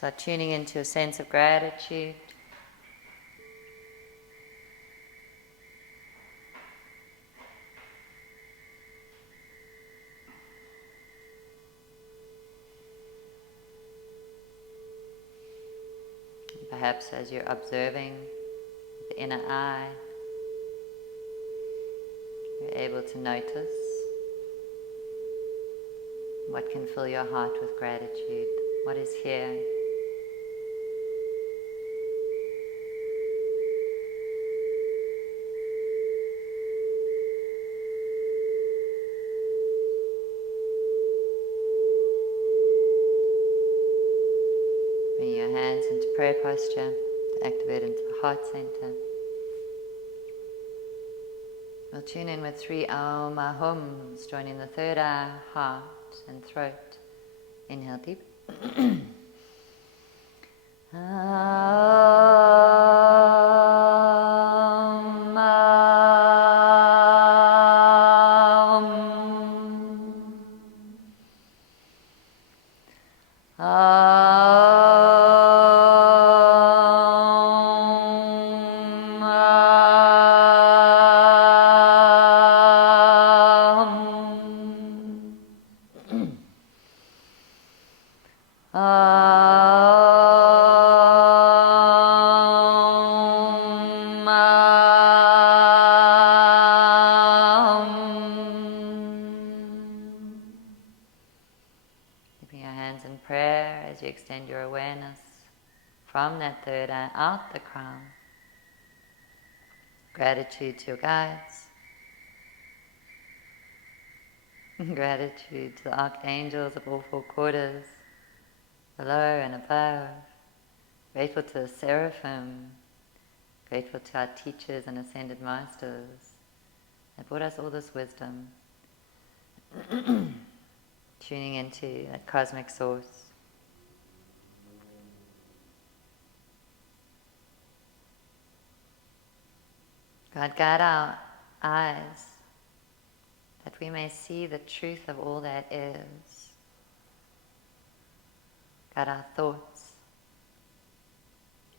So tuning into a sense of gratitude. Perhaps as you're observing the inner eye, you're able to notice what can fill your heart with gratitude, what is here. Bring your hands into prayer posture to activate into the heart center. We'll tune in with 3 Aum Ahums, joining the third eye, heart and throat. Inhale deep. Aum, Aum, keeping your hands in prayer as you extend your awareness from that third eye out the crown. Gratitude to your guides. Gratitude to the archangels of all 4 quarters, below and above. Grateful to the seraphim. Grateful to our teachers and ascended masters that brought us all this wisdom. Tuning into that cosmic source. God, guide our eyes that we may see the truth of all that is. Guide our thoughts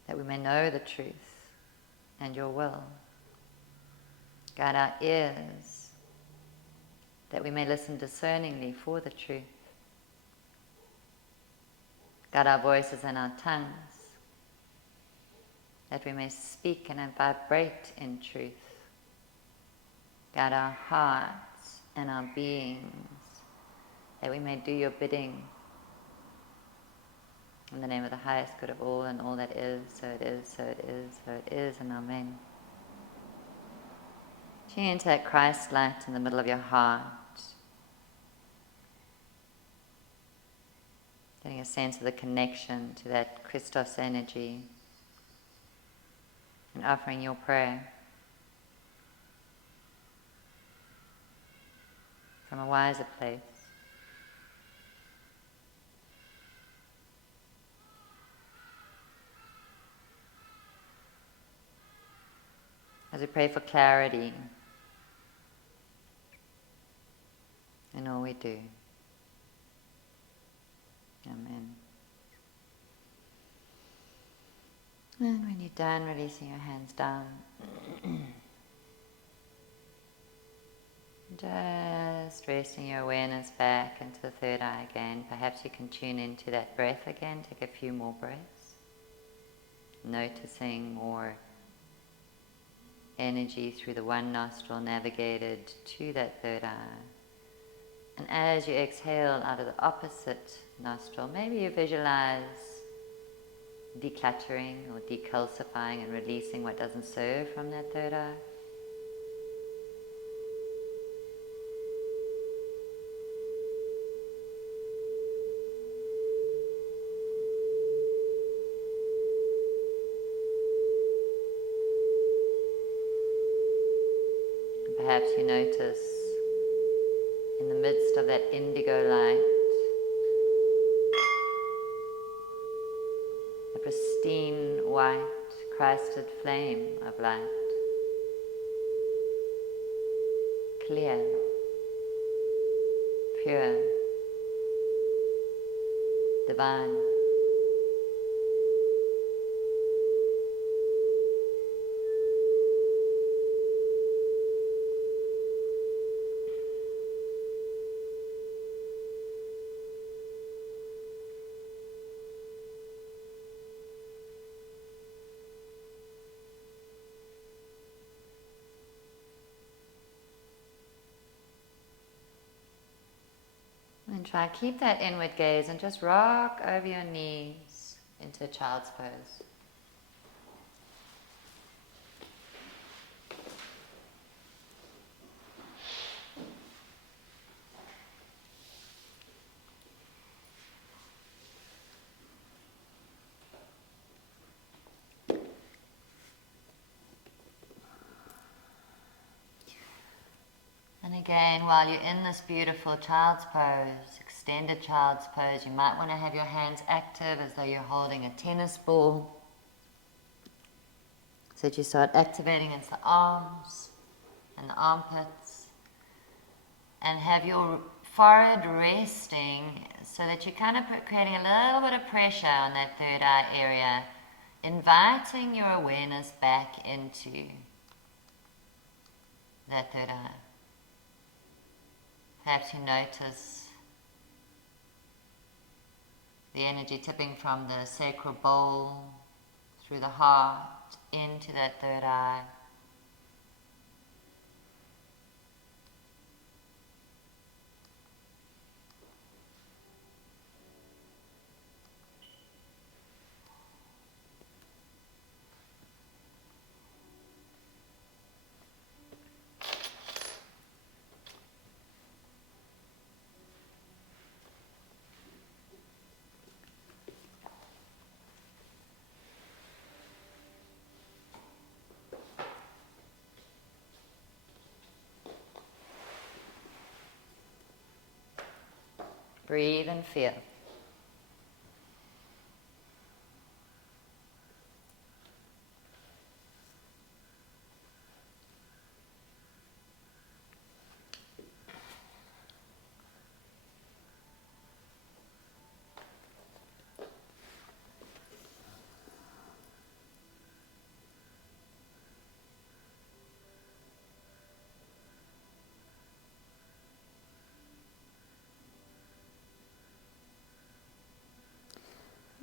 that we may know the truth and your will. Guide our ears that we may listen discerningly for the truth. Guide our voices and our tongues that we may speak and vibrate in truth. Guide our hearts and our beings that we may do your bidding. In the name of the highest good of all and all that is, so it is, so it is, so it is, and amen. Tune into that Christ light in the middle of your heart. Getting a sense of the connection to that Christos energy. And offering your prayer from a wiser place. As we pray for clarity in all we do. Amen. And when you're done, releasing your hands down. Just resting your awareness back into the third eye again. Perhaps you can tune into that breath again. Take a few more breaths. Noticing more energy through the one nostril navigated to that third eye. And as you exhale out of the opposite nostril, maybe you visualize decluttering or decalcifying and releasing what doesn't serve from that third eye. And perhaps you notice in the midst of that indigo light, a pristine white Christed flame of light, clear, pure, divine, And try keep that inward gaze and just rock over your knees into child's pose. And again, while you're in this beautiful child's pose, extended child's pose, you might want to have your hands active as though you're holding a tennis ball, so that you start activating into the arms and the armpits, and have your forehead resting so that you're kind of creating a little bit of pressure on that third eye area, inviting your awareness back into that third eye. Perhaps you notice the energy tipping from the sacral bowl through the heart into that third eye. Breathe and feel.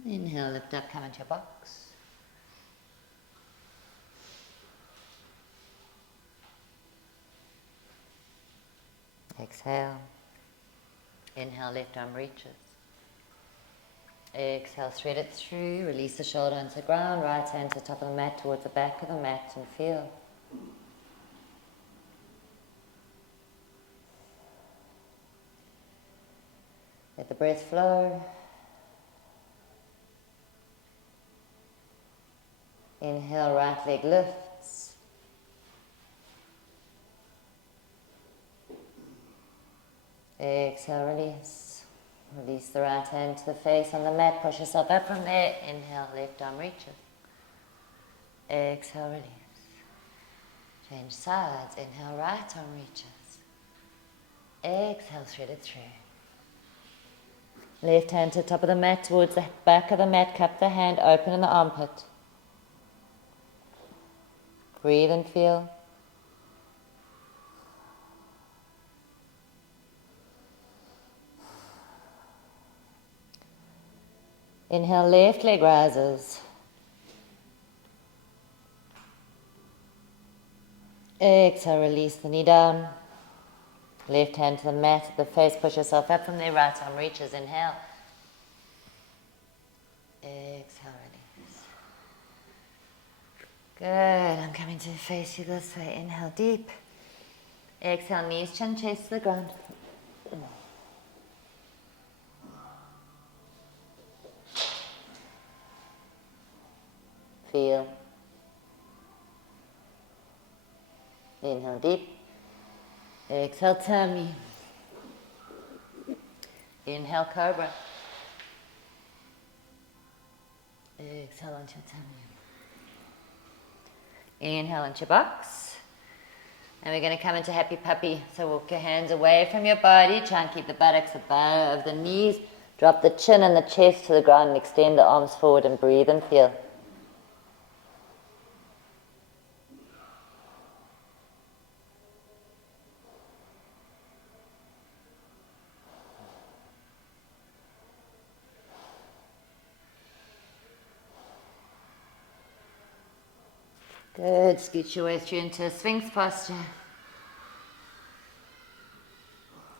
Inhale, lift up, come into your box. Exhale. Inhale, left arm reaches. Exhale, thread it through, release the shoulder onto the ground, right hand to the top of the mat towards the back of the mat and feel. Let the breath flow. Inhale, right leg lifts. Exhale, release. Release the right hand to the face on the mat. Push yourself up from there. Inhale, left arm reaches. Exhale, release. Change sides. Inhale, right arm reaches. Exhale, thread it through. Left hand to the top of the mat towards the back of the mat. Cup the hand, open in the armpit. Breathe and feel. Inhale, left leg rises. Exhale, release the knee down. Left hand to the mat, at the face, push yourself up from there, right arm reaches, inhale. Exhale, release. Good, I'm coming to face you this way. Inhale deep. Exhale, knees, chin, chest to the ground. Feel. Inhale deep. Exhale, tummy. Inhale, cobra. Exhale onto your tummy. Inhale into your box. And we're going to come into happy puppy. So walk your hands away from your body. Try and keep the buttocks above the knees. Drop the chin and the chest to the ground and extend the arms forward and breathe and feel. Good, scoot your way through into a Sphinx posture.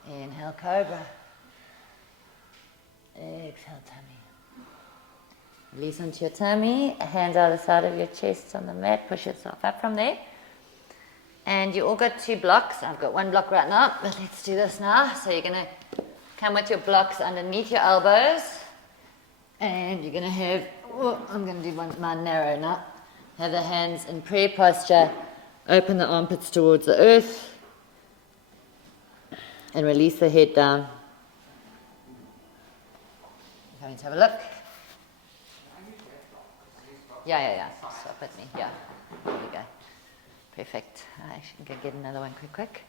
Inhale, cobra. Exhale, tummy. Release onto your tummy, hands out the side of your chest on the mat, push yourself up from there. And you all got 2 blocks. I've got 1 block right now, but let's do this now. So you're going to come with your blocks underneath your elbows. And you're going to have, I'm going to do mine narrow now. Have the hands in prayer posture. Open the armpits towards the earth. And release the head down. Coming to have a look. Yeah. Stop at me. Yeah. There we go. Perfect. I actually can get another one quick.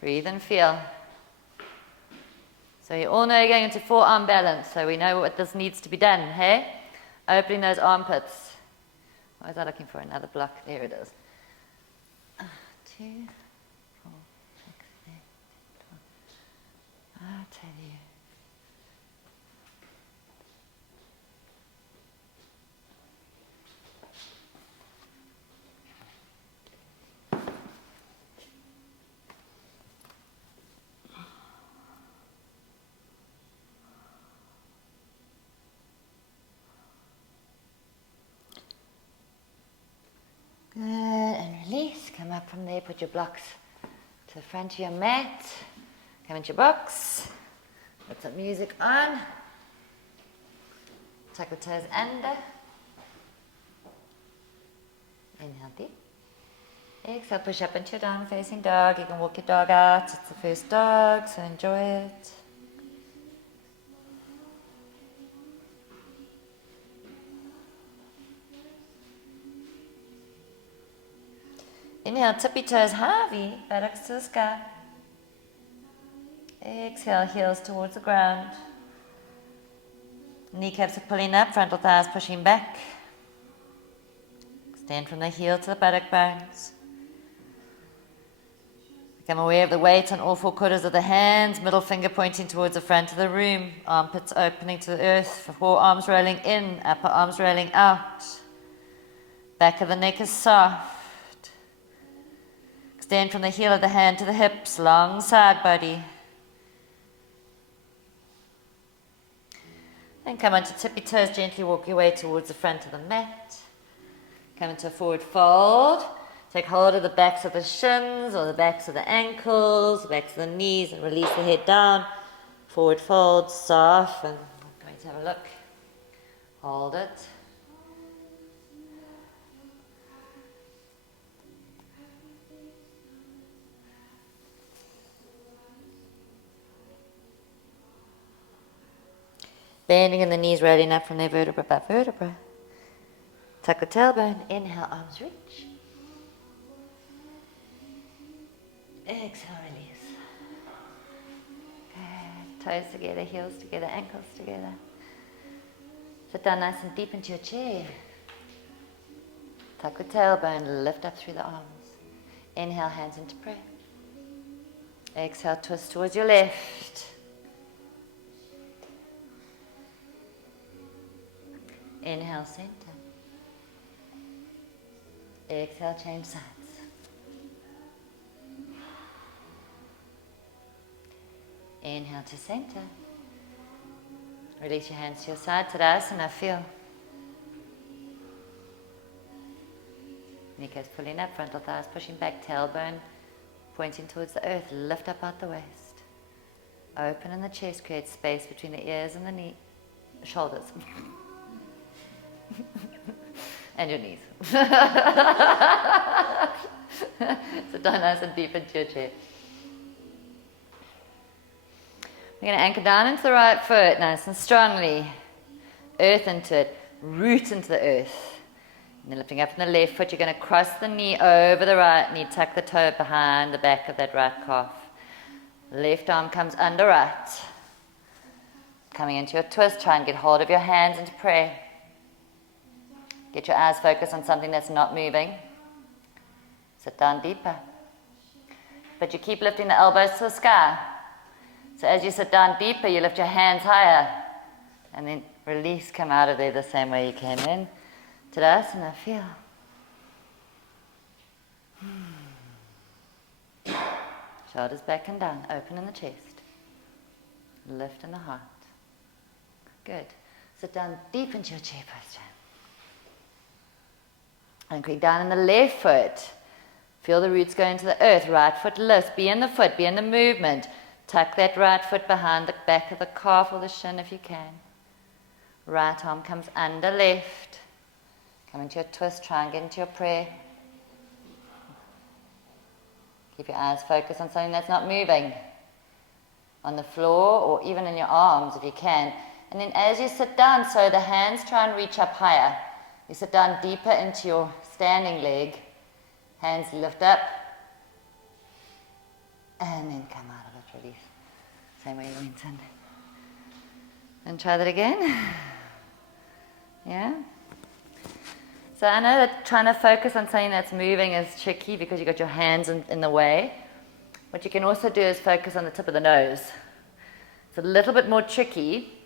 Breathe and feel. So you all know you're going into forearm balance, so we know what this needs to be done, hey? Opening those armpits. Why was I looking for another block? There it is. 2, 4, 6, 8, 12. I'll tell you. Good, and release. Come up from there, put your blocks to the front of your mat. Come into your box. Put some music on. Tuck the toes under. Inhale deep. Exhale, push up into your down facing dog. You can walk your dog out. It's the first dog, so enjoy it. Inhale, tippy toes heavy, buttocks to the sky. Exhale, heels towards the ground. Kneecaps are pulling up, frontal thighs pushing back. Extend from the heel to the buttock bones. Become aware of the weight on all 4 quarters of the hands, middle finger pointing towards the front of the room, armpits opening to the earth, forearms rolling in, upper arms rolling out. Back of the neck is soft. Extend from the heel of the hand to the hips, long side body. Then come onto tippy toes, gently walk your way towards the front of the mat. Come into a forward fold. Take hold of the backs of the shins or the backs of the ankles, the backs of the knees, and release the head down. Forward fold, soften. I'm going to have a look. Hold it. Bending in the knees, rolling up from their vertebra by vertebra. Tuck the tailbone. Inhale, arms reach. Exhale, release. Good. Toes together, heels together, ankles together. Sit down nice and deep into your chair. Tuck the tailbone, lift up through the arms. Inhale, hands into prayer. Exhale, twist towards your left. Inhale, center. Exhale, change sides. Inhale to center. Release your hands to your side. Tadasana, feel. Kneecaps pulling up, frontal thighs pushing back, tailbone pointing towards the earth. Lift up out the waist. Open in the chest, create space between the ears and the shoulders. And your knees. So down nice and deep into your chair. We're going to anchor down into the right foot nice and strongly. Earth into it. Root into the earth. And then lifting up from the left foot, you're going to cross the knee over the right knee. Tuck the toe behind the back of that right calf. Left arm comes under right. Coming into your twist, try and get hold of your hands into prayer. Get your eyes focused on something that's not moving. Sit down deeper. But you keep lifting the elbows to the sky. So as you sit down deeper, you lift your hands higher. And then release, come out of there the same way you came in. Tadasana, feel. Shoulders back and down, open in the chest. Lift in the heart. Good. Sit down deep into your chair posture. Anchoring down in the left foot. Feel the roots go into the earth. Right foot lifts. Be in the foot. Be in the movement. Tuck that right foot behind the back of the calf or the shin if you can. Right arm comes under left. Come into your twist. Try and get into your prayer. Keep your eyes focused on something that's not moving. On the floor or even in your arms if you can. And then as you sit down, so the hands try and reach up higher. You sit down deeper into your standing leg. Hands lift up. And then come out of it, release. Same way you went in. And try that again. Yeah? So I know that trying to focus on something that's moving is tricky because you've got your hands in the way. What you can also do is focus on the tip of the nose. It's a little bit more tricky,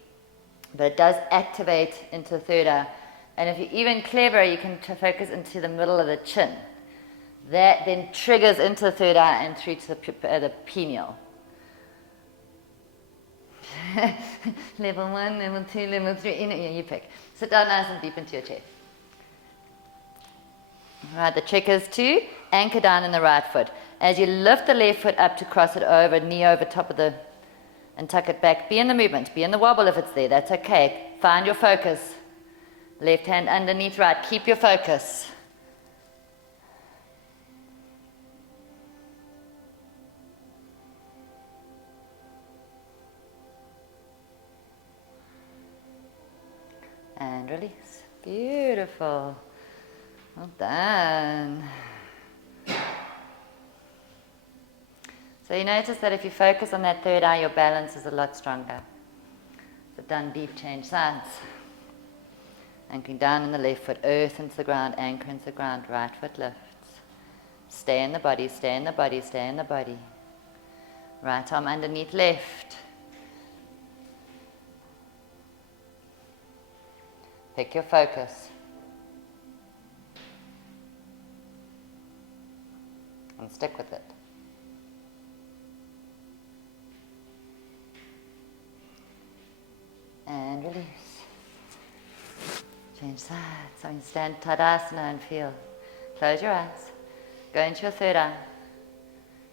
but it does activate into the third eye. And if you're even cleverer, you can focus into the middle of the chin. That then triggers into the third eye and through to the pineal. Level 1, level 2, level 3, you pick. Sit down nice and deep into your chair. Right, the trick is to anchor down in the right foot. As you lift the left foot up to cross it over, knee over top of and tuck it back. Be in the movement, be in the wobble if it's there, that's okay. Find your focus. Left hand underneath right, keep your focus. And release. Beautiful. Well done. So you notice that if you focus on that third eye, your balance is a lot stronger. So down deep, change sides. Anchoring down in the left foot, earth into the ground, anchor into the ground, right foot lifts. Stay in the body, stay in the body, stay in the body. Right arm underneath left. Pick your focus. And stick with it. And release. Change sides. So you stand Tadasana and feel. Close your eyes. Go into your third eye.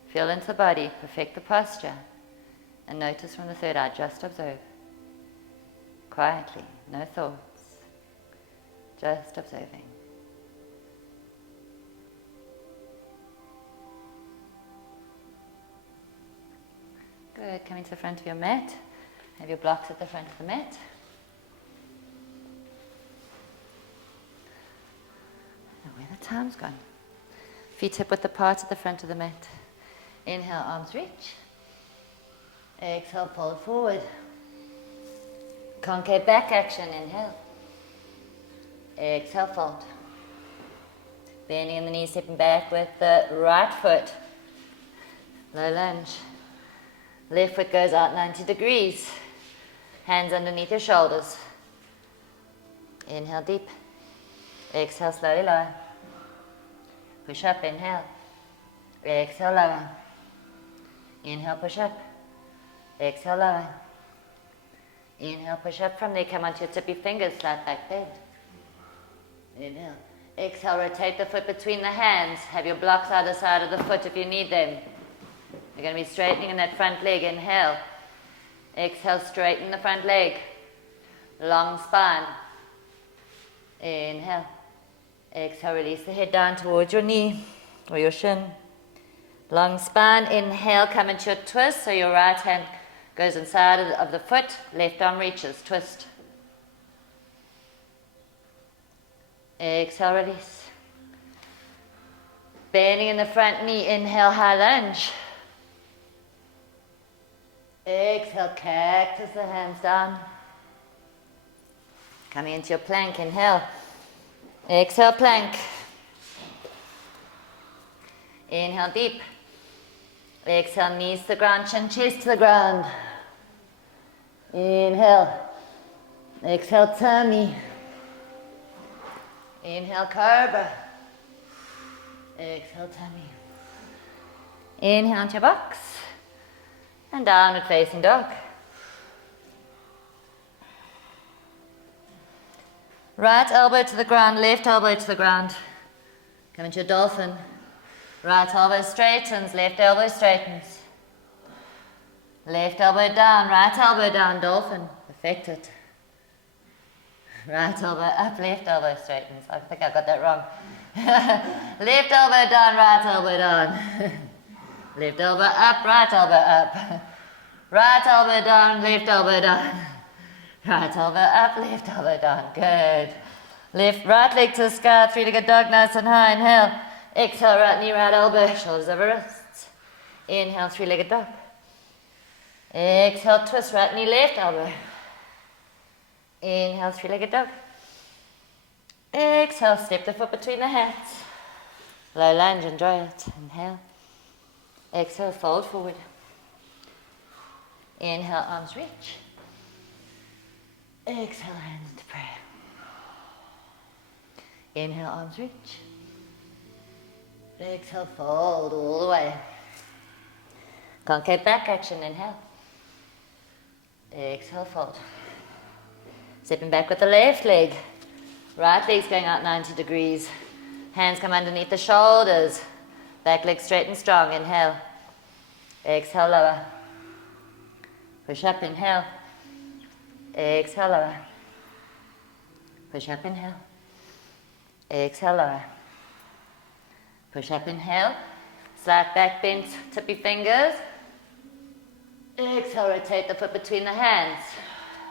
Feel into the body. Perfect the posture. And notice from the third eye. Just observe. Quietly. No thoughts. Just observing. Good. Coming to the front of your mat. Have your blocks at the front of the mat. I don't know where the time's gone. Feet hip width apart at the front of the mat. Inhale, arms reach. Exhale, fold forward. Concave back action, inhale. Exhale, fold. Bending in the knees, stepping back with the right foot. Low lunge. Left foot goes out 90 degrees. Hands underneath your shoulders. Inhale deep. Exhale slowly lower. Push up, inhale. Exhale lower. Inhale, push up. Exhale lower. Inhale, push up from there. Come onto your tippy fingers, slight back bend. Inhale. Exhale, rotate the foot between the hands. Have your blocks either side of the foot if you need them. You're going to be straightening in that front leg. Inhale. Exhale, straighten the front leg. Long spine. Inhale. Exhale, release the head down towards your knee or your shin. Long spine. Inhale, come into your twist. So your right hand goes inside of the foot. Left arm reaches. Twist. Exhale, release. Bending in the front knee. Inhale, high lunge. Exhale, cactus the hands down. Coming into your plank, inhale. Exhale, plank. Inhale, deep. Exhale, knees to the ground, chin, chest to the ground. Inhale. Exhale, tummy. Inhale, cobra. Exhale, tummy. Inhale into your box. And downward facing dog. Right elbow to the ground, left elbow to the ground. Come into your dolphin. Right elbow straightens, left elbow straightens. Left elbow down, right elbow down, dolphin. Perfect it. Right elbow up, left elbow straightens. I think I got that wrong. Left elbow down, right elbow down. Left elbow up, right elbow up. Right elbow down, left elbow down. Right elbow up, left elbow down. Good. Left, right leg to the sky, three-legged dog, nice and high. Inhale. Exhale, right knee, right elbow, shoulders over wrists. Inhale, three-legged dog. Exhale, twist, right knee, left elbow. Inhale, three-legged dog. Exhale, step the foot between the hands. Low lunge, enjoy it. Inhale. Exhale, fold forward. Inhale, arms reach. Exhale, hands into prayer. Inhale, arms reach. Exhale, fold all the way. Concave back action, inhale. Exhale, fold. Stepping back with the left leg. Right leg's going out 90 degrees. Hands come underneath the shoulders. Back leg straight and strong, inhale. Exhale, lower. Push up, inhale. Exhale, lower. Push up, inhale. Exhale, lower. Push up, inhale. Slight back bend, tippy fingers. Exhale, rotate the foot between the hands.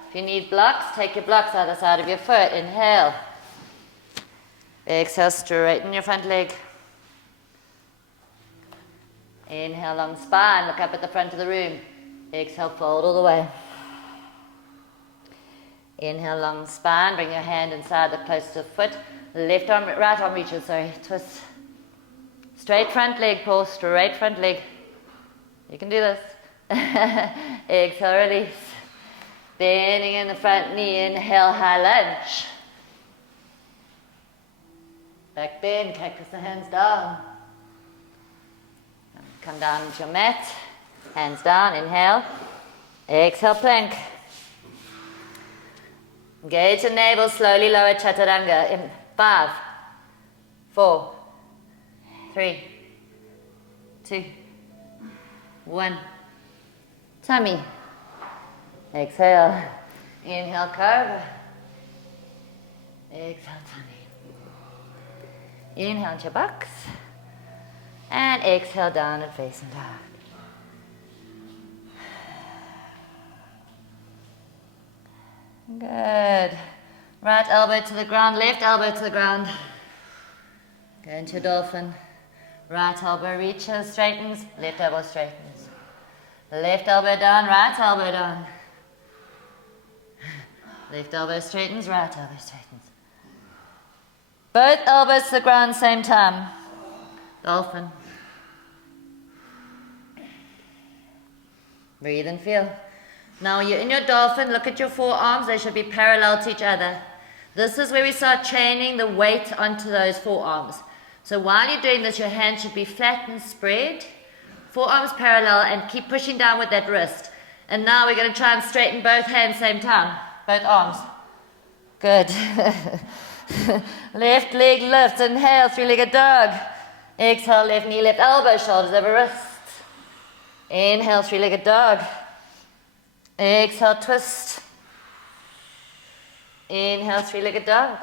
If you need blocks, take your blocks either side of your foot. Inhale. Exhale, straighten your front leg. Inhale, long spine, look up at the front of the room. Exhale, fold all the way. Inhale, long spine, bring your hand inside the close to the foot. Left arm, right arm reaches, twist. Straight front leg, pull, straight front leg. You can do this. Exhale, release. Bending in the front knee, inhale, high lunge. Back bend, cactus the hands down. Come down into your mat. Hands down, inhale. Exhale, plank. Engage the navel, slowly lower chaturanga. In 5, 4, 3, 2, 1. Tummy. Exhale. Inhale, cobra. Exhale, tummy. Inhale, your bucks. And exhale, down and facing down. Good. Right elbow to the ground, left elbow to the ground. Go into your dolphin. Right elbow reaches, straightens, left elbow straightens. Left elbow down, right elbow down. Left elbow straightens, right elbow straightens. Both elbows to the ground, same time. Dolphin. Breathe and feel. Now you're in your dolphin, look at your forearms, they should be parallel to each other. This is where we start chaining the weight onto those forearms. So while you're doing this, your hands should be flat and spread, forearms parallel, and keep pushing down with that wrist. And now we're going to try and straighten both hands same time, both arms. Good. Left leg lifts, inhale, three-legged dog. Exhale, left knee, left elbow, shoulders over wrist. Inhale, three-legged dog. Exhale, twist. Inhale, three-legged dog.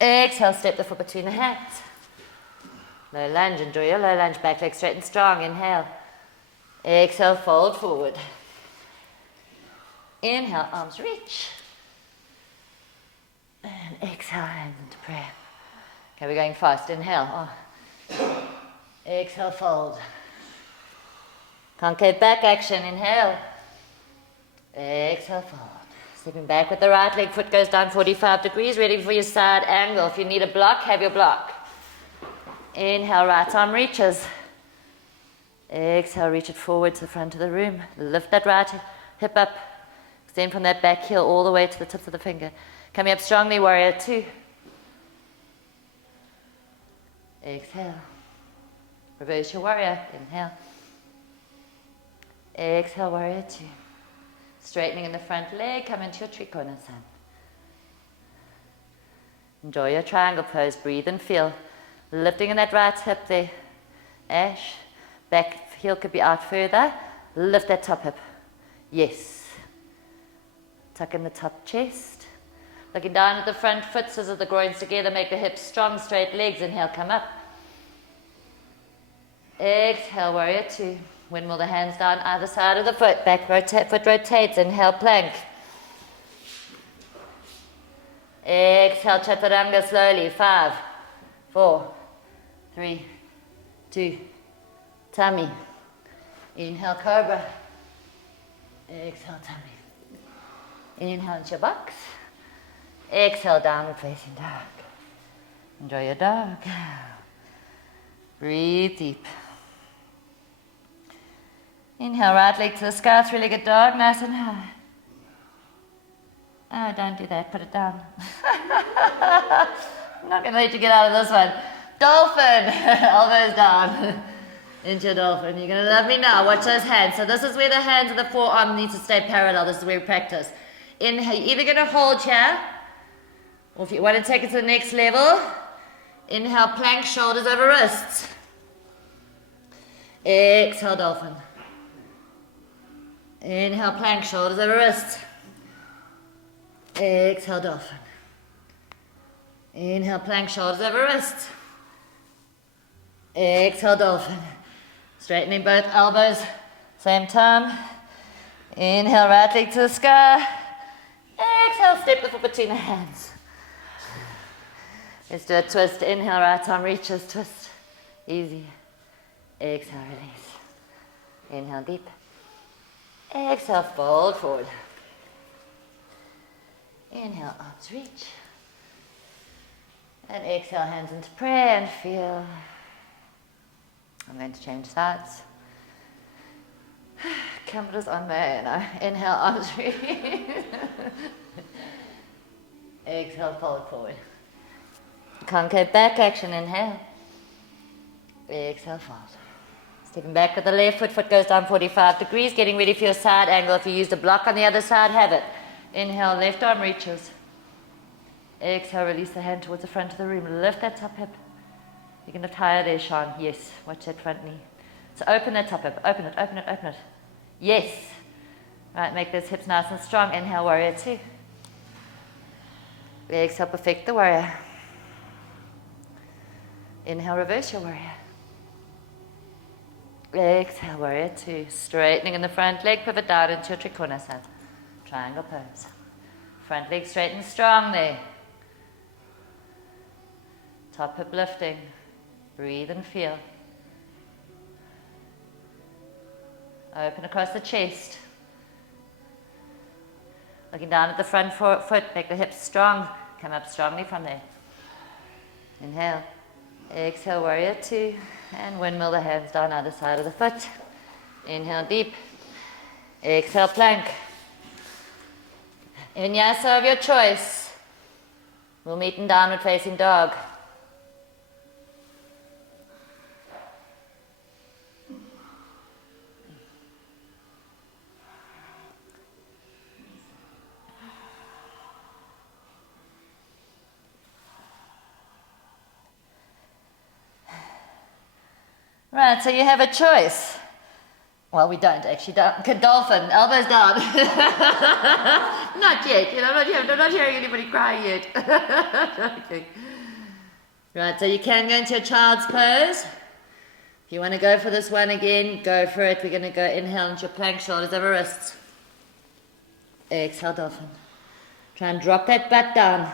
Exhale, step the foot between the hands. Low lunge, enjoy your low lunge. Back leg straight and strong. Inhale. Exhale, fold forward. Inhale, arms reach. And exhale, hands into prayer. Okay, we're going fast. Inhale. Oh. Exhale, fold. Concave back action. Inhale. Exhale, fold. Stepping back with the right leg, foot goes down 45 degrees, ready for your side angle. If you need a block, have your block. Inhale, right arm reaches. Exhale, reach it forward to the front of the room. Lift that right hip up. Extend from that back heel all the way to the tips of the finger. Coming up strongly, warrior 2. Exhale. Reverse your warrior. Inhale. Exhale, warrior 2. Straightening in the front leg, come into your Trikonasana. Enjoy your triangle pose. Breathe and feel. Lifting in that right hip there. Ash. Back heel could be out further. Lift that top hip. Yes. Tuck in the top chest. Looking down at the front foot, scissor the groins together, make the hips strong, straight legs. Inhale, come up. Exhale, warrior two. Windmill the hands down either side of the foot. Back foot rotates. Inhale, plank. Exhale, chaturanga slowly. 5, 4, 3, 2, tummy. Inhale, cobra. Exhale, tummy. Inhale into your box. Exhale, downward facing dog. Enjoy your dog. Breathe deep. Inhale, right leg to the sky, three-legged dog, nice and high. Oh, don't do that, put it down. I'm not going to let you get out of this one. Dolphin, elbows down. Into a dolphin. You're going to love me now. Watch those hands. So this is where the hands of the forearm need to stay parallel. This is where we practice. Inhale, you're either going to hold here, or if you want to take it to the next level, inhale, plank, shoulders over wrists. Exhale, dolphin. Inhale, plank, shoulders over wrists. Exhale, dolphin. Inhale, plank, shoulders over wrists. Exhale, dolphin. Straightening both elbows, same time. Inhale, right leg to the sky. Exhale, step the foot between the hands. Let's do a twist. Inhale, right arm reaches, twist. Easy. Exhale, release. Inhale, deep. Exhale, fold forward. Inhale, arms reach. And exhale, hands into prayer and feel. I'm going to change sides. Camera's on there now. Inhale, arms reach. Exhale, fold forward. Concave back action, inhale. Exhale, fold. Stepping back with the left foot, foot goes down 45 degrees, getting ready for your side angle. If you used a block on the other side, have it. Inhale, left arm reaches. Exhale, release the hand towards the front of the room. Lift that top hip. You can lift higher there, Sean. Yes, watch that front knee. So open that top hip. Open it, open it, open it. Yes. Right, make those hips nice and strong. Inhale, warrior two. Exhale, perfect the warrior. Inhale, reverse your warrior. Exhale, warrior two. Straightening in the front leg, pivot down into your trikonasana. Triangle pose. Front leg straight and strong there. Top hip lifting. Breathe and feel. Open across the chest. Looking down at the front foot, make the hips strong. Come up strongly from there. Inhale. Exhale, warrior two. And windmill the hands down either side of the foot. Inhale deep. Exhale, plank. Vinyasa of your choice. We'll meet in downward facing dog. Right, so you have a choice. Well, we don't actually. Dolphin, elbows down. Not yet. I'm not hearing anybody cry yet. Okay. Right, so you can go into a child's pose. If you want to go for this one again, go for it. We're going to go inhale into your plank, shoulders over wrists. Exhale, dolphin. Try and drop that butt down.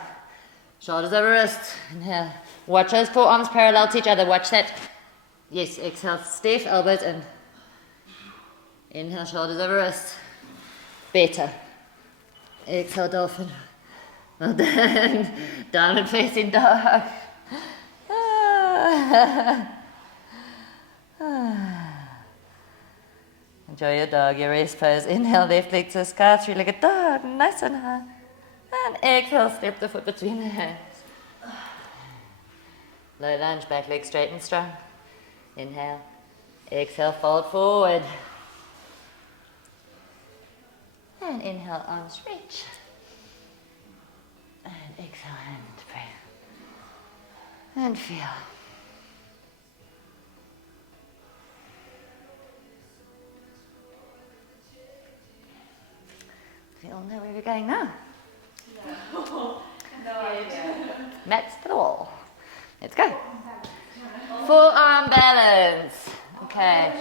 Shoulders over wrists. Inhale. Watch those forearms parallel to each other. Watch that. Yes, exhale, stiff, elbows in. Inhale, shoulders over wrists. Better. Exhale, dolphin. Well done. Downward facing dog. Enjoy your dog, your rest pose. Inhale, left leg to the sky, three-legged dog, nice and high. And exhale, step the foot between the hands. Low lunge, back leg straight and strong. Inhale. Exhale, fold forward. And inhale, arms reach. And exhale, hand into prayer. And feel. We all know where we're going now. No idea. Mats to the wall. Let's go. Forearm balance. Okay.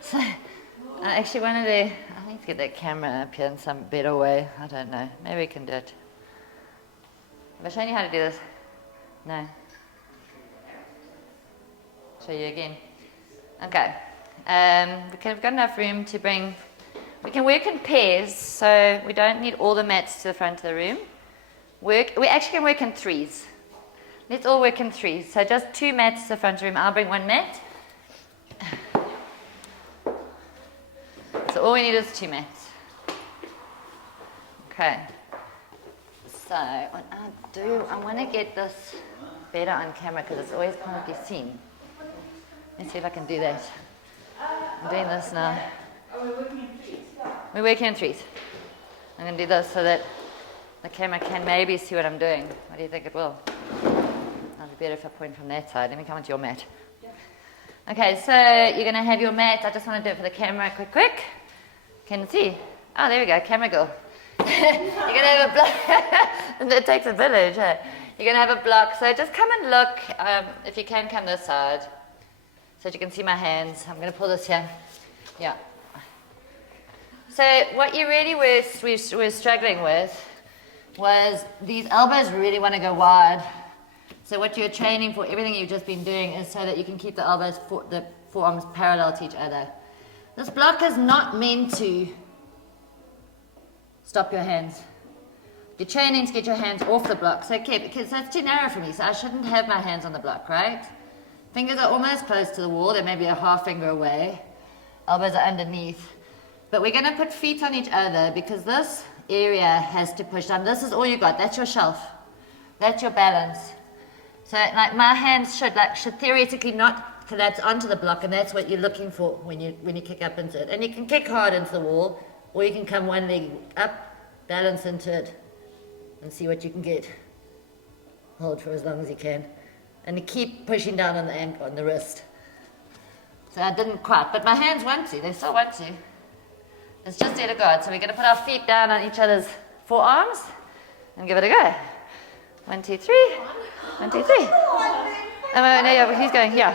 So, I actually wanted to, I need to get that camera up here in some better way. I don't know. Maybe we can do it. Have I shown you how to do this? No. Show you again. Okay. We've got enough room to bring. We can work in pairs, so we don't need all the mats to the front of the room. We actually can work in threes. Let's all work in threes. So just 2 mats to the front of the room. I'll bring 1 mat. So all we need is 2 mats. Okay. So what I'll do, I want to get this better on camera because it's always can't be seen. Let's see if I can do that. I'm doing this now. We're working in threes. I'm going to do this so that the camera can maybe see what I'm doing. What do you think it will? It'll be better if I point from that side. Let me come onto your mat. Okay, so you're going to have your mat. I just want to do it for the camera quick. Can you see? Oh, there we go, camera girl. You're going to have a block. It takes a village, hey? You're going to have a block. So just come and look. If you can, come this side so that you can see my hands. I'm going to pull this here. Yeah. So what you really were struggling with was these elbows really want to go wide. So what you're training for, everything you've just been doing, is so that you can keep the elbows, the forearms parallel to each other. This block is not meant to stop your hands. You're training to get your hands off the block. So okay, because that's too narrow for me, so I shouldn't have my hands on the block, right? Fingers are almost close to the wall, they're maybe a half finger away. Elbows are underneath. But we're going to put feet on each other because this area has to push down. This is all you got. That's your shelf. That's your balance. So like my hands should theoretically not collapse onto the block, and that's what you're looking for when you kick up into it. And you can kick hard into the wall, or you can come one leg up, balance into it, and see what you can get. Hold for as long as you can. And you keep pushing down on the ankle, on the wrist. So I didn't quite, but my hands want to. They still want to. It's just there to God. So we're going to put our feet down on each other's forearms and give it a go. 1, 2, 3. 1, 2, 3. Oh, no, yeah, he's going. Yeah.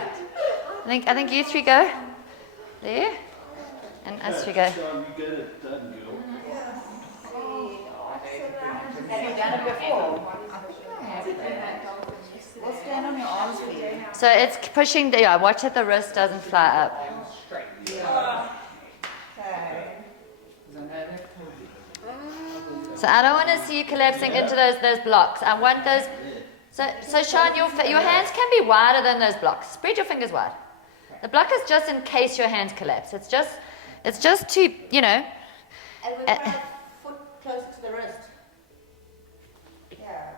I think you 3 go. There. And us 3 go. Have you done it before? We'll stand on your arms for you. So it's pushing. Yeah. Watch that the wrist doesn't fly up. Yeah. Okay. So I don't want to see you collapsing into those blocks. I want those. So Sean, your hands can be wider than those blocks. Spread your fingers wide. The block is just in case your hands collapse. It's just to, you know. And we want our foot closer to the wrist. Yeah.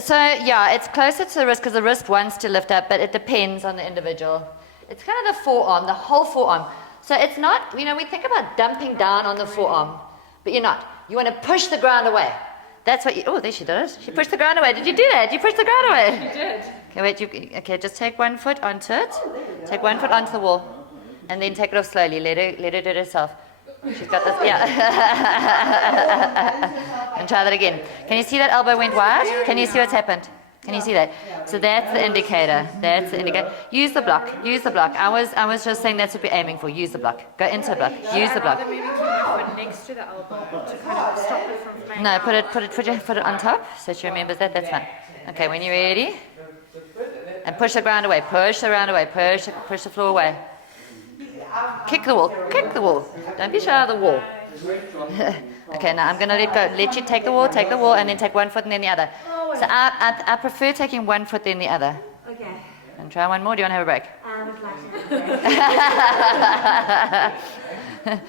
So yeah, it's closer to the wrist because the wrist wants to lift up, but it depends on the individual. It's kind of the forearm, the whole forearm. So it's not, you know, we think about dumping down on the forearm, but you're not. You want to push the ground away. That's what you, oh, there she did it. She pushed the ground away. Did you do that? You pushed the ground away. I did. Okay, wait, okay, just take 1 foot onto it. Take 1 foot onto the wall. And then take it off slowly. Let her do it herself. She's got this, yeah. And try that again. Can you see that elbow went wide? Can you see what's happened? Can you see that? So that's the indicator. That's the indicator. Use the block. Use the block. I was just saying that's what we're aiming for. Use the block. Go into the block. Use the block. Maybe keep my foot next to the elbow to kind of stop it from flying No, out. put it on top so she remembers that. That's fine. Okay, when you're ready, and push the ground away. Push the ground away. Push the floor away. Kick the wall. Kick the wall. Don't be shy of the wall. Okay, now I'm going to let you take the wall, and then take 1 foot and then the other. So I prefer taking 1 foot then the other. Okay. And try one more. Do you want to have a break? I would like to.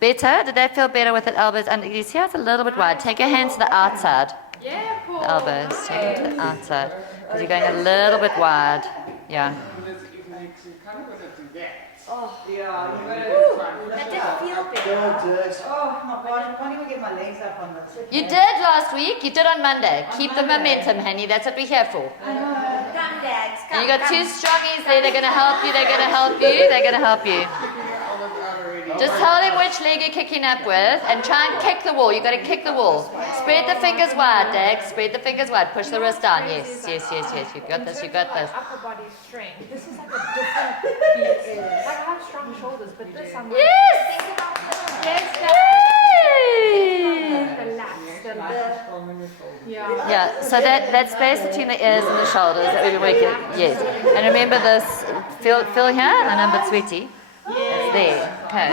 Better? Did that feel better with the elbows under? You see how it's a little bit wide? Take your hands to the outside. Yeah, of course. The elbows. Take them to the outside. Because you're going a little bit wide. Yeah. Oh, yeah. That did feel better. Oh, my God. I can't even get my legs up on this. You did last week. You did on Monday. Keep the momentum, honey. That's what we're here for. I know. Dags. And you got two strongies there. They're going to help you. They're going to help you. They're going to help you. Just tell them which leg you're kicking up with and try and kick the wall. You've got to kick the wall. Spread the fingers wide, Dag. Spread the fingers wide. Push the wrist down. Yes, yes, yes, yes. You've got this. You've got this. Upper body strength. This is like a different beat. Like I have strong shoulders, but this I'm like, Yes! yes, Yay! the lats, Yeah, so that space between the ears and the shoulders that we've been working. Yes. And remember this, feel here, and I'm a bit sweaty. It's there. Okay.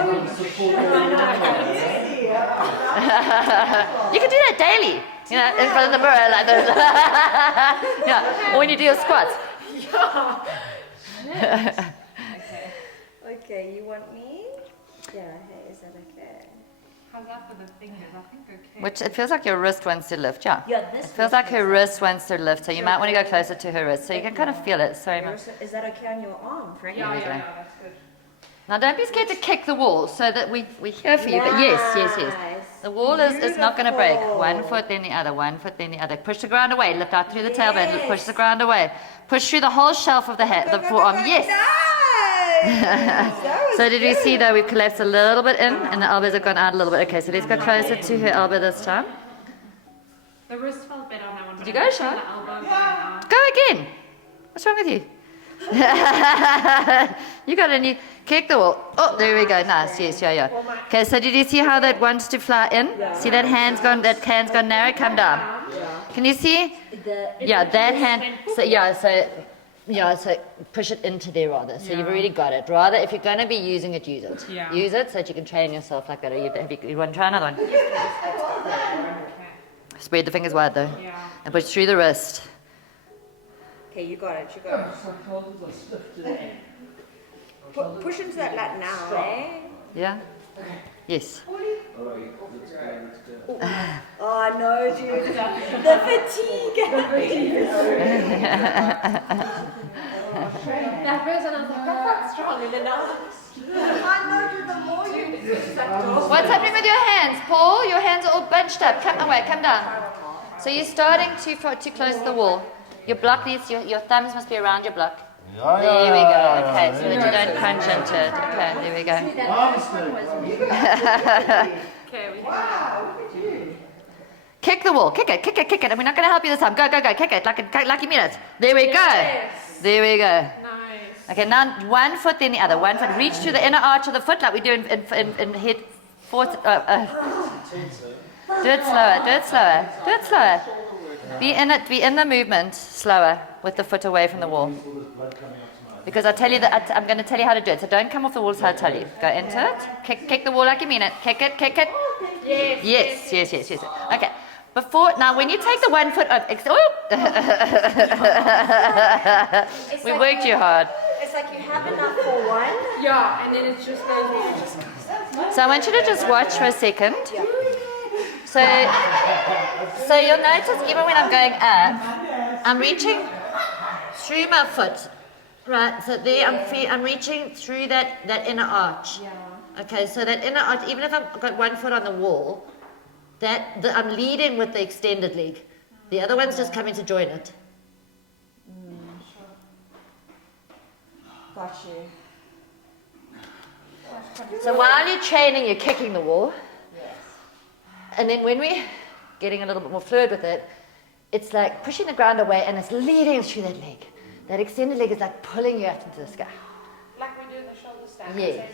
You can do that daily. You know, in front of the mirror like this. Yeah. Or when you do your squats. Okay, you want me? Yeah, hey, is that okay? How's that for the fingers? I think okay. Which it feels like your wrist wants to lift, yeah. Yeah, this It feels like her wrist wants to lift, so you might want to go closer to her wrist, so you can kind of feel it. Sorry, Mum. Is that okay on your arm, Frank? Yeah, that's good. Now don't be scared to kick the wall, so that we're here for you. But yes. The wall is not going to break. One foot, then the other. One foot, then the other. Push the ground away. Lift out through the tailbone. Push the ground away. Push through the whole shelf of the forearm. Yes. So did we see though we've collapsed a little bit in and the elbows have gone out a little bit. Okay, so let's go closer to her elbow this time. The wrist felt better on that one. Did you go, Sean? The elbow going out. Go again. What's wrong with you? You got a new kick the wall. Oh, there we go. Nice. Yes, yeah. Okay, so did you see how that wants to fly in? See that hand's gone narrow, come down. Can you see? Yeah, that hand. So push it into there rather. So you've already got it. Rather, if you're going to be using it, use it. Yeah. Use it so that you can train yourself like that. You want to try another one? Spread the fingers wide though. Yeah. And push through the wrist. Okay, you got it. Push into that lat now, eh? Yeah? Yes. Oh no, dude. The fatigue. That person I was like, that's not strong. And then now I know, dude, the more you What's happening with your hands, Paul? Your hands are all bunched up. Come away, come down. So you're starting too close to the wall. Your block needs, your thumbs must be around your block. There we go. Okay, so that you don't crunch into it. Okay, there we go. okay, we can Kick the wall. Kick it. And we're not going to help you this time. Go. Kick it like you mean it. There we go. Yes. There we go. Nice. Okay, now one foot, then the other. One foot. Reach to the inner arch of the foot like we do in head forth. Do it slower. Be in the movement slower with the foot away from the wall. Because I'm going to tell you how to do it. So don't come off the wall, so I'll tell you. Go into it. Kick the wall like you mean it. Kick it. Yes. Okay. Now when you take the 1 foot up, we worked you hard. It's like you have enough for one. Yeah, and then it's just goes. So I want you to just watch for a second. So you'll notice even when I'm going up, I'm reaching through my foot, right? So there I'm reaching through that inner arch. Okay, so that inner arch, even if I've got 1 foot on the wall, I'm leading with the extended leg. The other one's just coming to join it. Got you. So while you're training, you're kicking the wall. And then when we're getting a little bit more fluid with it, it's like pushing the ground away and it's leading through that leg. That extended leg is like pulling you out into the sky. Like we do in the shoulder stand. Yes.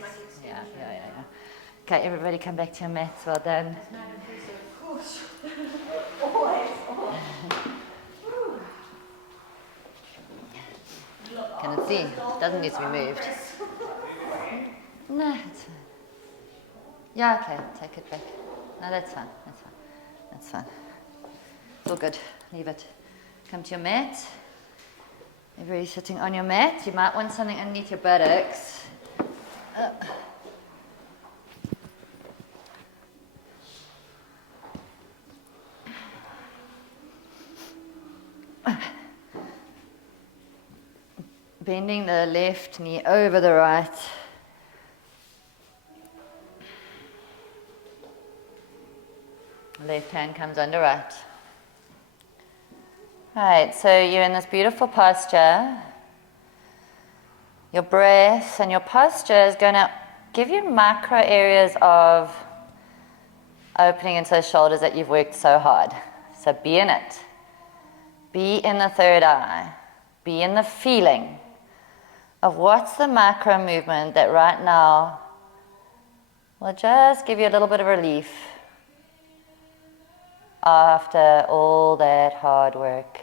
Yeah. Okay, everybody come back to your mats. Well done. Can it see? It doesn't need to be moved. No, it's fine. Yeah, okay, take it back. No, that's fine. It's all good. Leave it. Come to your mat. Everybody's sitting on your mat. You might want something underneath your buttocks. Bending the left knee over the right. Left hand comes under right. Right, so you're in this beautiful posture. Your breath and your posture is going to give you micro areas of opening into the shoulders that you've worked so hard. So be in it. Be in the third eye. Be in the feeling of what's the micro movement that right now will just give you a little bit of relief after all that hard work.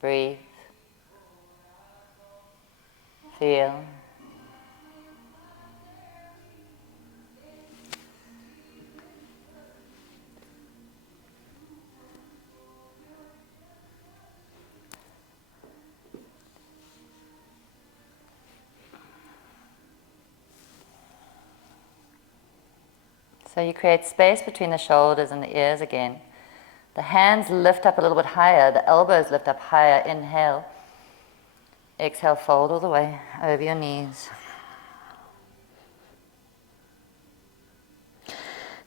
Breathe. Feel. So you create space between the shoulders and the ears again. The hands lift up a little bit higher, the elbows lift up higher. Inhale. Exhale, fold all the way over your knees.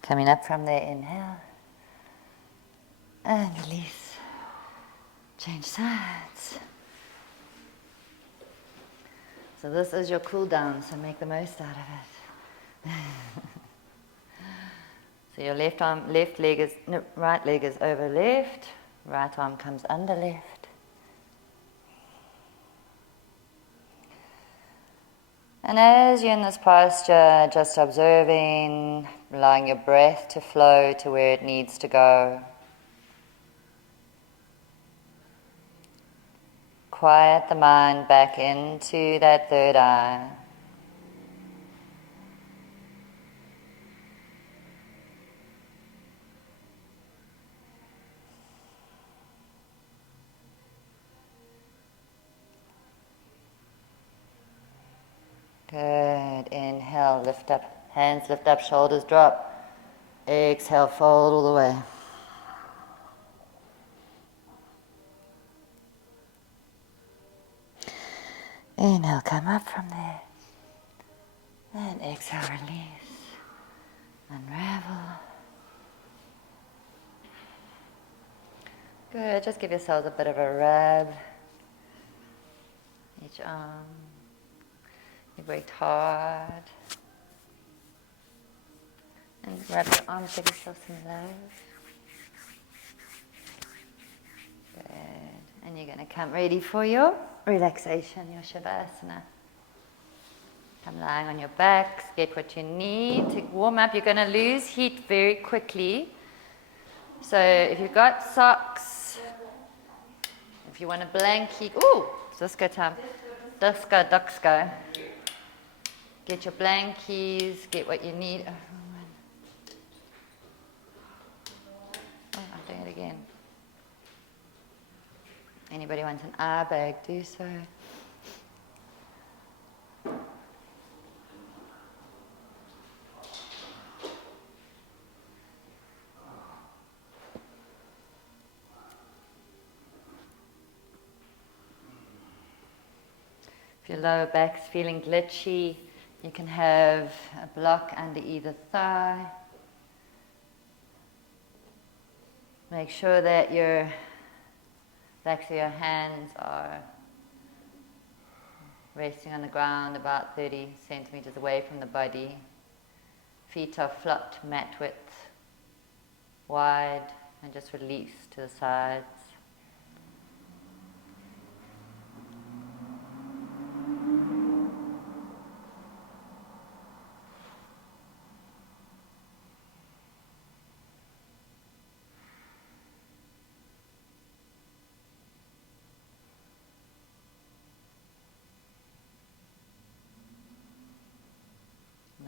Coming up from there, inhale. And release. Change sides. So this is your cool down, so make the most out of it. So your left leg is, no, right leg is over left, right arm comes under left. And as you're in this posture, just observing, allowing your breath to flow to where it needs to go. Quiet the mind back into that third eye. Good. Inhale, lift up, hands lift up, shoulders drop. Exhale, fold all the way. Inhale, come up from there. And exhale, release. Unravel. Good. Just give yourselves a bit of a rub. Each arm. You've worked hard. And rub your arms, give yourself some love. Good. And you're going to come ready for your relaxation, your Shavasana. Come lying on your backs, get what you need to warm up. You're going to lose heat very quickly. So if you've got socks, if you want a blanket, ooh, it's disco time. Disco. Get your blankies, get what you need. Oh, I'm doing it again. Anybody wants an eye bag, do so. If your lower back's feeling glitchy, you can have a block under either thigh. Make sure that your backs of your hands are resting on the ground about 30 centimeters away from the body. Feet are flopped mat width, wide, and just release to the sides.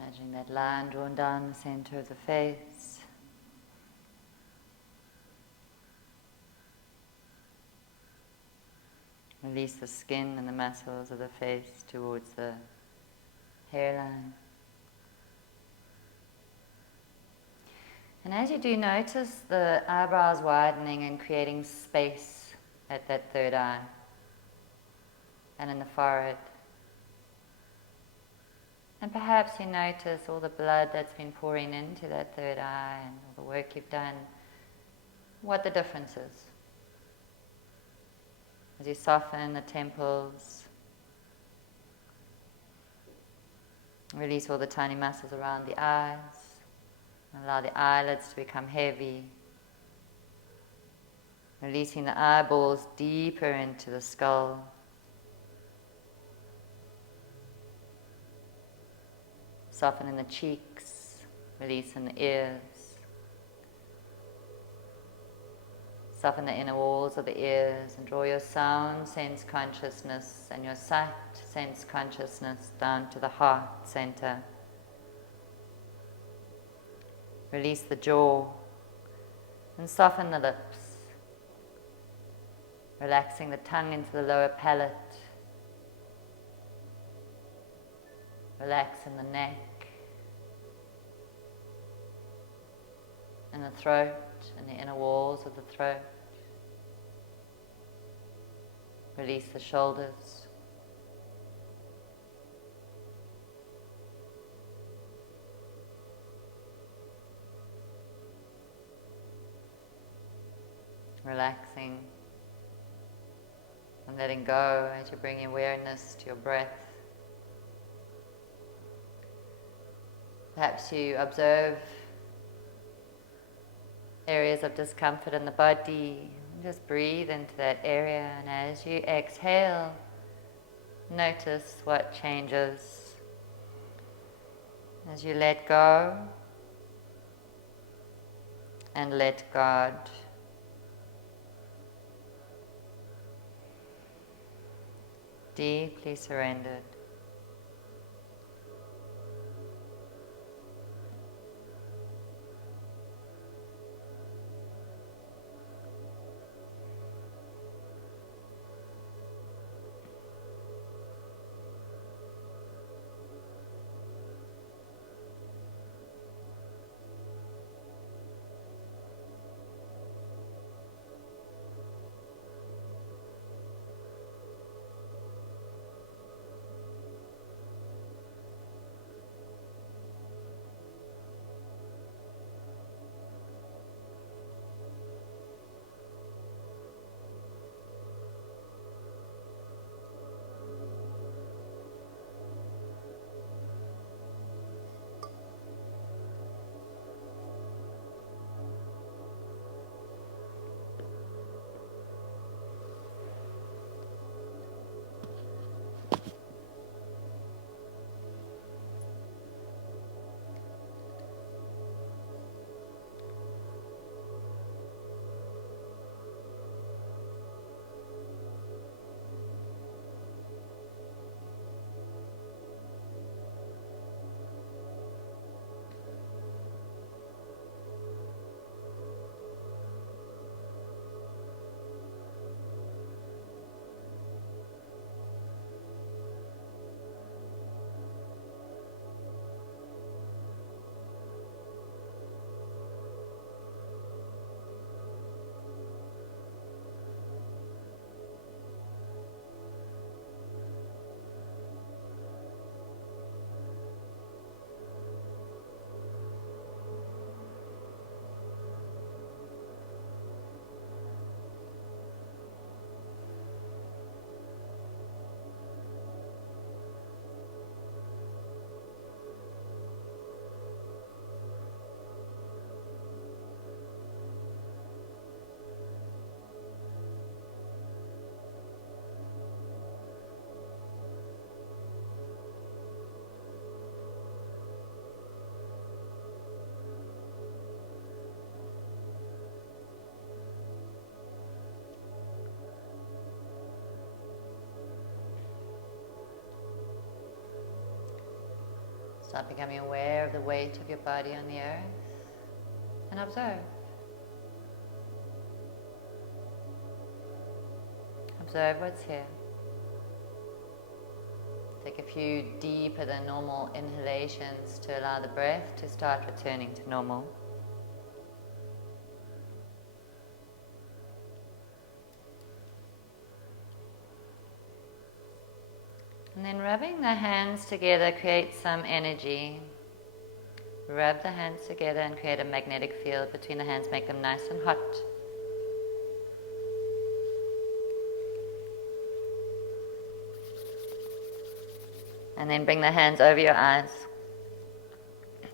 Imagining that line drawn down the center of the face. Release the skin and the muscles of the face towards the hairline. And as you do, notice the eyebrows widening and creating space at that third eye and in the forehead. And perhaps you notice all the blood that's been pouring into that third eye and all the work you've done, what the difference is. As you soften the temples, release all the tiny muscles around the eyes. Allow the eyelids to become heavy. Releasing the eyeballs deeper into the skull. Softening the cheeks, releasing the ears. Soften the inner walls of the ears and draw your sound sense consciousness and your sight sense consciousness down to the heart center. Release the jaw and soften the lips. Relaxing the tongue into the lower palate. Relaxing the neck and the throat and the inner walls of the throat. Release the shoulders. Relaxing and letting go as you bring awareness to your breath. Perhaps you observe areas of discomfort in the body. Just breathe into that area, and as you exhale, notice what changes. As you let go and let God. Deeply surrendered. Start becoming aware of the weight of your body on the earth and observe. Observe what's here. Take a few deeper than normal inhalations to allow the breath to start returning to normal. And then rubbing the hands together creates some energy. Rub the hands together and create a magnetic field between the hands, make them nice and hot. And then bring the hands over your eyes.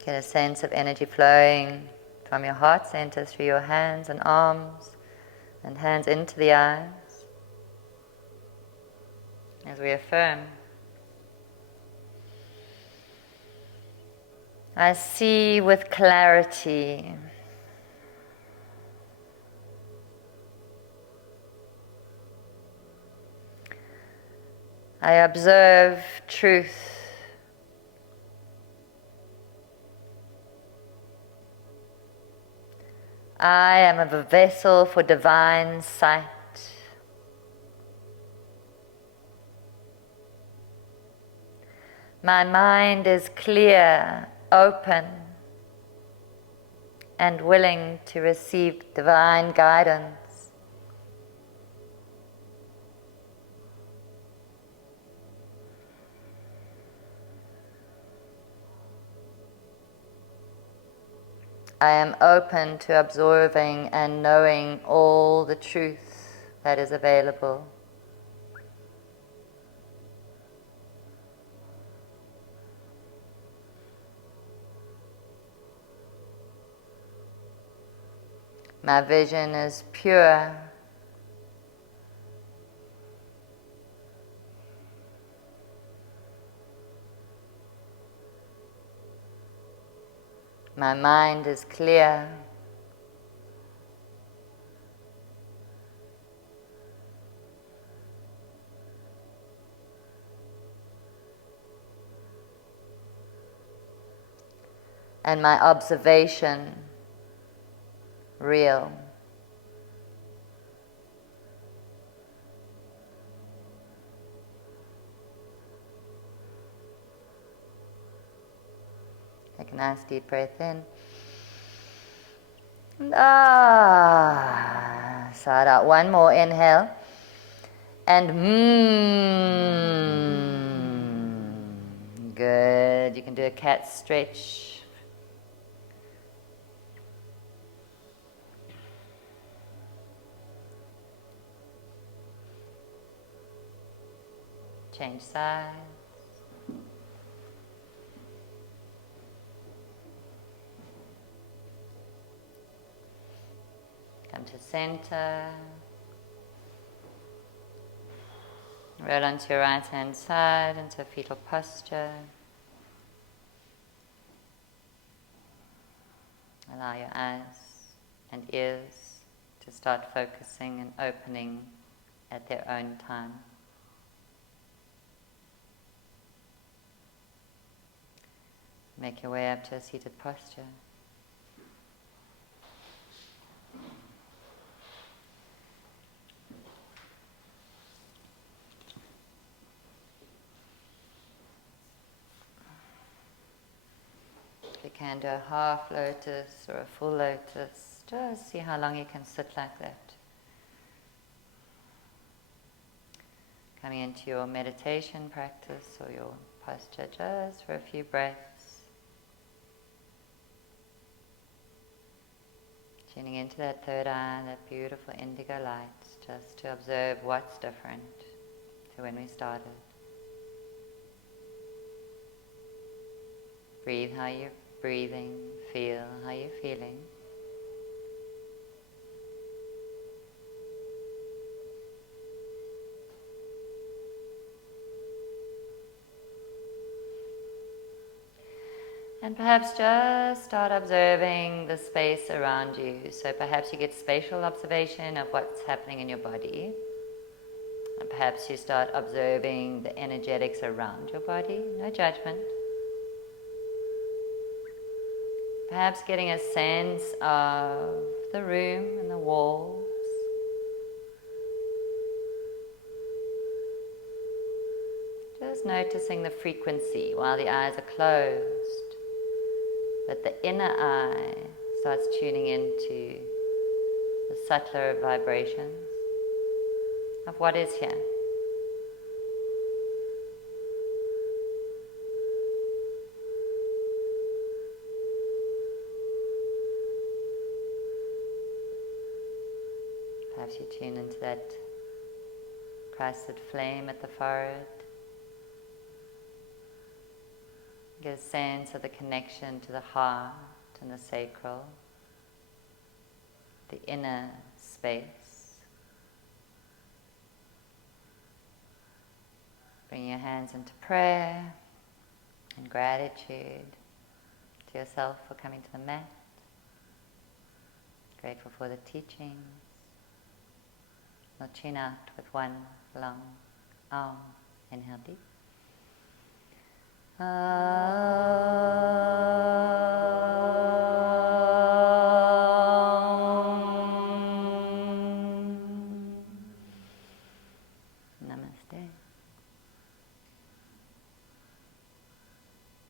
Get a sense of energy flowing from your heart center through your hands and arms, and hands into the eyes. As we affirm, I see with clarity. I observe truth. I am a vessel for divine sight. My mind is clear, open, and willing to receive divine guidance. I am open to absorbing and knowing all the truth that is available. My vision is pure. My mind is clear. And my observation real. Take a nice deep breath in. And sigh out. One more inhale. And good. You can do a cat stretch. Change sides. Come to center. Roll onto your right hand side into a fetal posture. Allow your eyes and ears to start focusing and opening at their own time. Make your way up to a seated posture. You can do a half lotus or a full lotus. Just see how long you can sit like that. Coming into your meditation practice or your posture just for a few breaths. Tuning into that third eye, that beautiful indigo light, just to observe what's different to when we started. Breathe how you're breathing, feel how you're feeling. And perhaps just start observing the space around you. So perhaps you get spatial observation of what's happening in your body. And perhaps you start observing the energetics around your body. No judgment. Perhaps getting a sense of the room and the walls. Just noticing the frequency while the eyes are closed. That the inner eye starts tuning into the subtler vibrations of what is here. Perhaps you tune into that crested flame at the forehead. Get a sense of the connection to the heart and the sacral, the inner space. Bring your hands into prayer and gratitude to yourself for coming to the mat. Grateful for the teachings. We'll chin out with one long arm. Inhale deep. Namaste.